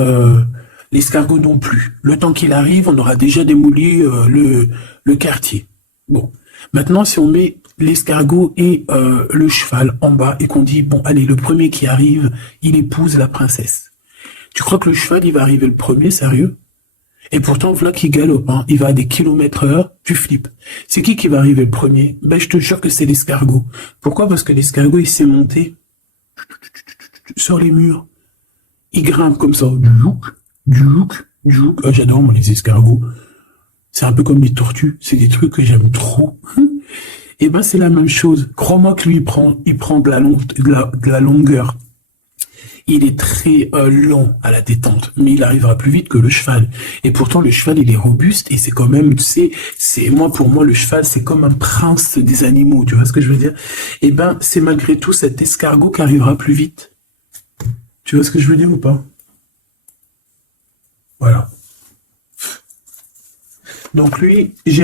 l'escargot non plus. Le temps qu'il arrive, on aura déjà démoli le quartier. Bon. Maintenant, si on met l'escargot et le cheval en bas et qu'on dit, bon, allez, le premier qui arrive, il épouse la princesse. Tu crois que le cheval, il va arriver le premier, sérieux? Et pourtant, voilà qu'il galope, hein. Il va à des kilomètres heure, tu flippes. C'est qui va arriver le premier? Ben, je te jure que c'est l'escargot. Pourquoi? Parce que l'escargot, il s'est monté sur les murs. Il grimpe comme ça. Du look. Ah, j'adore, moi, les escargots. C'est un peu comme les tortues. C'est des trucs que j'aime trop. Et ben, c'est la même chose. Crois-moi que lui, il prend de la longueur. Il est très lent à la détente, mais il arrivera plus vite que le cheval. Et pourtant, le cheval, il est robuste et c'est quand même, tu sais, pour moi, le cheval, c'est comme un prince des animaux. Tu vois ce que je veux dire? Et ben, c'est malgré tout cet escargot qui arrivera plus vite. Tu vois ce que je veux dire ou pas? Voilà. Donc lui, j'ai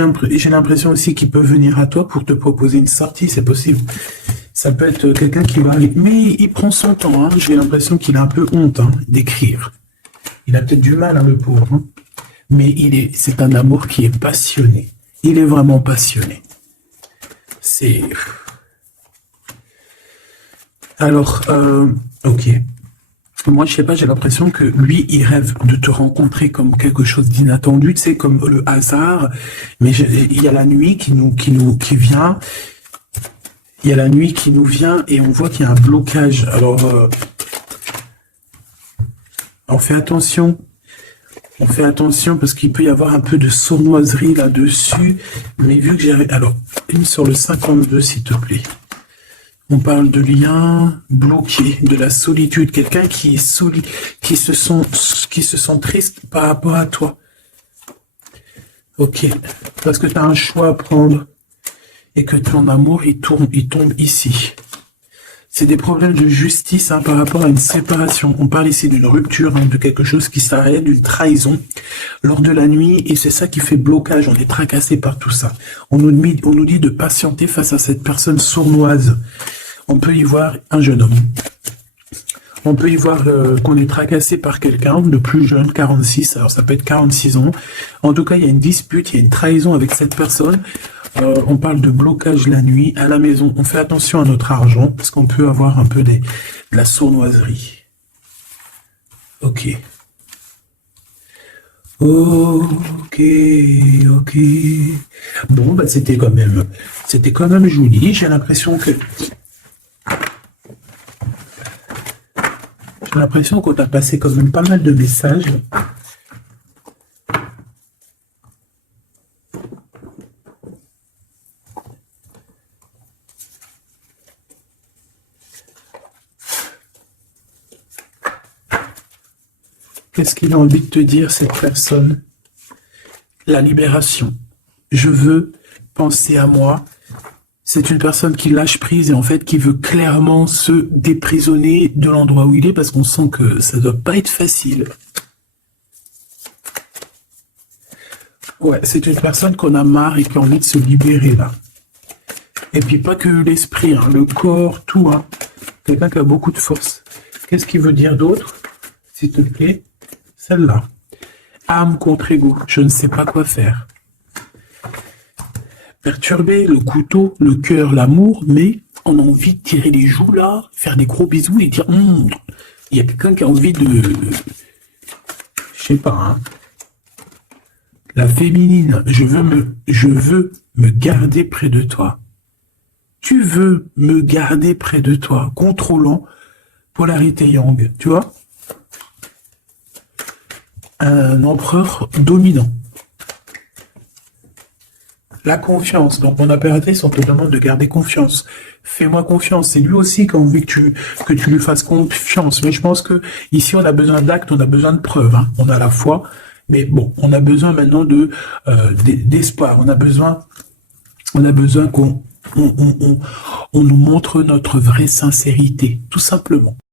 l'impression aussi qu'il peut venir à toi pour te proposer une sortie, c'est possible. Ça peut être quelqu'un qui va aller, mais il prend son temps, hein. J'ai l'impression qu'il a un peu honte, hein, d'écrire. Il a peut-être du mal, hein, le pauvre, hein. Mais c'est un amour qui est passionné. Il est vraiment passionné. Alors, ok. Moi, je sais pas, j'ai l'impression que lui, il rêve de te rencontrer comme quelque chose d'inattendu, tu sais, comme le hasard. Mais il y a la nuit qui vient. Il y a la nuit qui nous vient et on voit qu'il y a un blocage. Alors, on fait attention. On fait attention parce qu'il peut y avoir un peu de sournoiserie là-dessus. Mais vu que j'avais... Alors, une sur le 52, s'il te plaît. On parle de liens bloqués, de la solitude, quelqu'un qui se sent triste par rapport à toi. Ok, parce que tu as un choix à prendre et que ton amour, il tombe ici. C'est des problèmes de justice, hein, par rapport à une séparation. On parle ici d'une rupture, hein, de quelque chose qui s'arrête, d'une trahison lors de la nuit, et c'est ça qui fait blocage. On est tracassé par tout ça. On nous dit de patienter face à cette personne sournoise. On peut y voir un jeune homme. On peut y voir qu'on est tracassé par quelqu'un de plus jeune, 46, alors ça peut être 46 ans. En tout cas, il y a une dispute, il y a une trahison avec cette personne. On parle de blocage la nuit à la maison. On fait attention à notre argent parce qu'on peut avoir un peu de la sournoiserie. Ok. Ok. Bon, bah c'était quand même joli. J'ai l'impression qu'on a passé quand même pas mal de messages. Qu'est-ce qu'il a envie de te dire, cette personne? La libération. Je veux penser à moi. C'est une personne qui lâche prise et en fait qui veut clairement se déprisonner de l'endroit où il est parce qu'on sent que ça doit pas être facile. Ouais, c'est une personne qu'on a marre et qui a envie de se libérer là. Et puis pas que l'esprit, hein, le corps, tout. Hein. Quelqu'un qui a beaucoup de force. Qu'est-ce qu'il veut dire d'autre, s'il te plaît? Celle-là. Âme contre ego. Je ne sais pas quoi faire. Perturber le couteau, le cœur, l'amour, mais on a envie de tirer les joues là, faire des gros bisous et dire il y a quelqu'un qui a envie de... Je sais pas, hein. La féminine, je veux me garder près de toi. Tu veux me garder près de toi, contrôlant, polarité yang, tu vois? Un empereur dominant. La confiance. Donc, mon impératrice, on te demande de garder confiance. Fais-moi confiance. C'est lui aussi qui a envie que tu lui fasses confiance. Mais je pense que ici, on a besoin d'actes, on a besoin de preuves. Hein. On a la foi Mais bon, on a besoin maintenant d'espoir. On a besoin qu'on on nous montre notre vraie sincérité, tout simplement.